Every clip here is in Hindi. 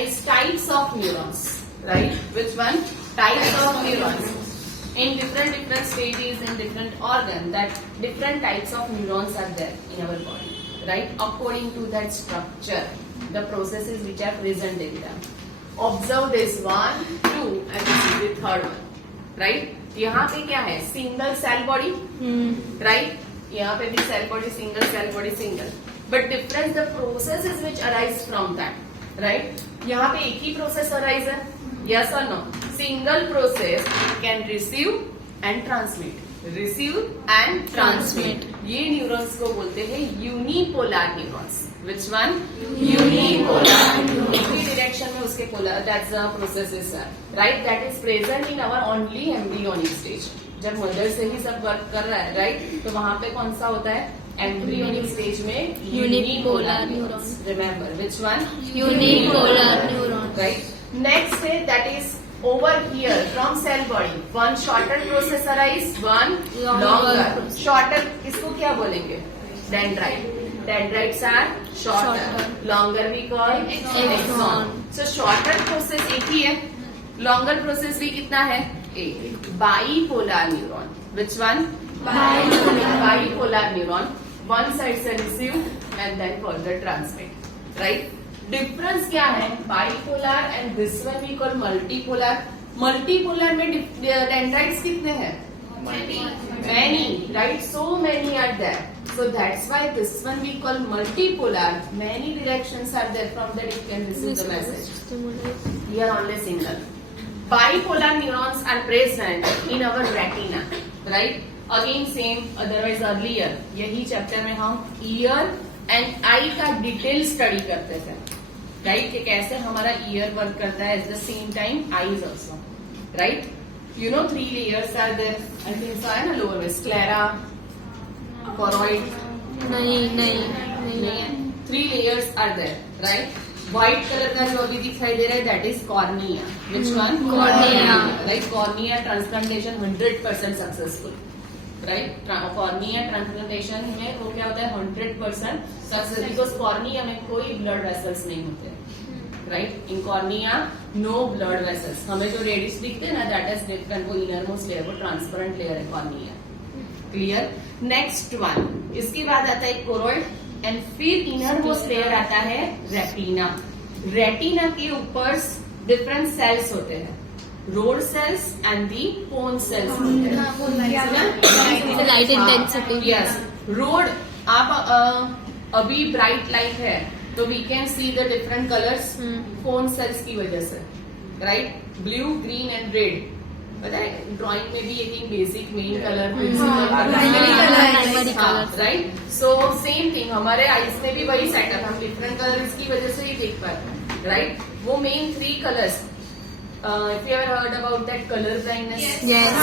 is types of neurons, right? Which one? Types of neurons. In different stages in different organ, that different types of neurons are there in our body, right? According to that structure, the processes which are present in them. Observe this 1, 2 and this is the third one, right? यहाँ पे क्या है? Single cell body, right? यहाँ पे भी cell body, single. But difference the processes which arise from that, right? यहाँ पे एक ही process arise है, yes or no? Single process can receive and transmit. Receive and transmit. ये न्यूरॉन्स को बोलते हैं unipolar neurons. Which one? Unipolar. एक ही डायरेक्शन में उसके polar. That's the processes are right. That is present in our only embryonic stage. जब मदर से ही सब वर्क कर रहा है, राइट? तो वहां पे कौन सा होता है? एम्ब्रियोनिक स्टेज में unipolar neurons. Remember which one? Unipolar neuron. Right. Next है that is over here from cell body. One shorter process arise, one longer. Shorter इसको क्या बोलेंगे? Dendrite. Dendrites are shorter. Longer we call axon. So shorter process एक ही है. Longer process भी कितना है? एक. Bipolar neuron. Which one? Bipolar neuron. One side से receive and then further transmit. Right? Difference क्या है? Bipolar and this one we call multipolar. Multipolar में डेंड्राइट्स कितने हैं? Many, right? So many are there. So that's why this one we call multipolar. Many directions are there from that you can receive the message. Here only single. Bipolar neurons are present in our retina, right? Again same, otherwise earlier यही चैप्टर में हम ईयर एंड आई का डिटेल स्टडी करते थे, राइट? कि कैसे हमारा ईयर वर्क करता है, at the same time eyes also, right? You know 3 layers are there. I think so है ना लोअर में स्क्लेरा, कोरॉइड. नहीं. 3 layers are there, right? White colour का जो अभी दिखाई दे रहा है that is cornea. Which one? Cornea. Right. Cornea transplantation 100% successful, right? Cornea transplantation में वो क्या होता है? 100% सक्सेस, बिकॉज कॉर्निया में कोई ब्लड वेसल्स नहीं होते, राइट? इन कॉर्निया नो ब्लड वेसल्स. हमें जो रेडिश दिखते हैं ना दैट इज डिफरेंट. वो इनर मोस्ट लेयर, वो ट्रांसपेरेंट लेयर है कॉर्निया. क्लियर? Next one. इसके बाद आता है कोरोइड एंड फिर इनर मोस्ट लेयर आता है रेटिना. रेटिना के ऊपर डिफरेंट सेल्स होते हैं. Rod cells and the cone cells. Light intensity. Yes. Rod आप अभी ब्राइट लाइट है तो we can see the different colours cone cells की वजह से, right? Blue, green and red. पता है ड्राइंग में भी एक basic main colour right? So same thing हमारे आईज में भी वही सेटअप. हम डिफरेंट कलर्स की वजह से ही देख पाते हैं, राइट? वो main 3 colours. If you ever heard about that color blindness? Yes.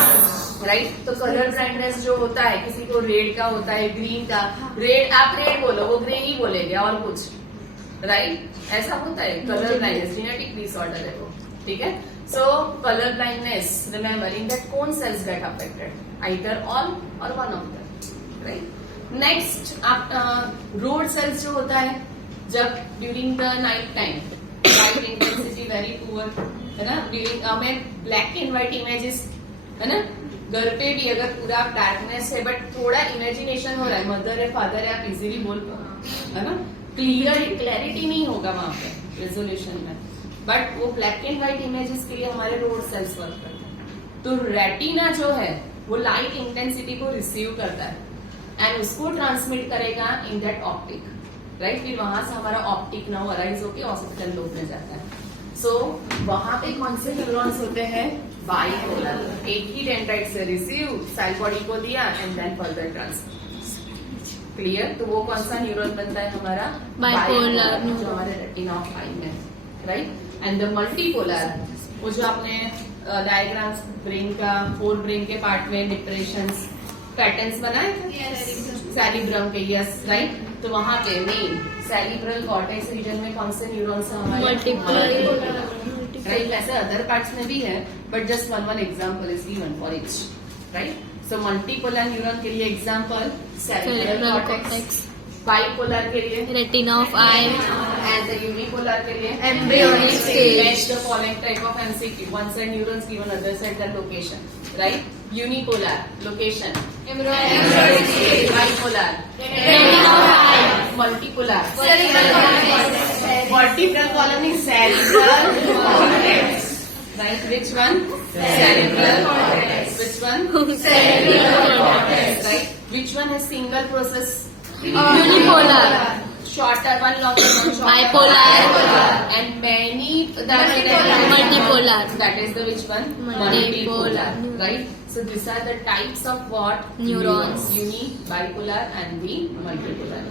Right? तो कलर ब्लाइंडनेस जो होता है, किसी को रेड का होता है, ग्रीन का. रेड आप रेड बोलो, वो ग्रे ही बोलेंगे और कुछ, राइट? ऐसा होता है. कलर ब्लाइंडनेस जेनेटिक डिसऑर्डर है वो, ठीक है? So colour blindness, remember in that cone cells get affected, either all or one of them, right? Next आप रोड सेल्स जो होता है, जब during the night time light intensity very poor है ना, ड्यूरिंग हमें ब्लैक एंड व्हाइट इमेजेस है ना, घर पे भी अगर पूरा डार्कनेस है बट थोड़ा इमेजिनेशन हो रहा है, मदर है फादर है, आप इजीली बोल पाओ, है ना? क्लैरिटी नहीं होगा वहां पे रेजोल्यूशन में, बट वो ब्लैक एंड व्हाइट इमेजेस के लिए हमारे रोड सेल्स वर्क करते हैं. तो रेटिना जो है वो लाइट इंटेंसिटी को रिसीव करता है एंड उसको ट्रांसमिट करेगा इन दैट ऑप्टिक, राइट? फिर वहां से हमारा ऑप्टिक नर्व अराइज होकर ऑक्सीपिटल लोब में जाता है. सो वहां पे कौन से न्यूरॉन्स होते हैं? बाइपोलर. एक ही डेंड्राइट से रिसीव, सेल बॉडी को दिया and then further transmit. Clear? तो वो कौन सा न्यूरॉन बनता है हमारा? बाइपोलर, जो हमारे रेटिना ऑफ आई में, राइट? एंड द मल्टीपोलर, वो जो आपने डायग्राम्स ब्रेन का 4 ब्रेन के पार्ट में डिप्रेशन पैटर्न्स बनाए थे सेरिब्रम के, यस, राइट? तो वहां पे मेन सेरिब्रल कॉर्टेक्स रीजन में कौन से न्यूरॉन्स हैं हमारे? राइट? वैसे अदर पार्ट्स में भी है but just one example is given for each, right? So multipolar neuron के लिए एग्जांपल सेरिब्रल कॉर्टेक्स, बाइपोलर के लिए retina of I, And the unipolar के लिए Embryonic stage. Match the following type of MCQ. One side neurons given, other side the location. Right? Unipolar location. Embryonic stage. Bipolar. Multipolar. Vertebral column is cerebral cortex. Right? Which one? Cerebral cortex. Which one? Cerebral cortex. Right? Which one has single process? Unipolar. Shorter, one longer, one shorter. Bipolar. And many Multipolar. That is the which one? Multipolar. Right? So these are the types of what? Neurons. Uni, bipolar and the multipolar.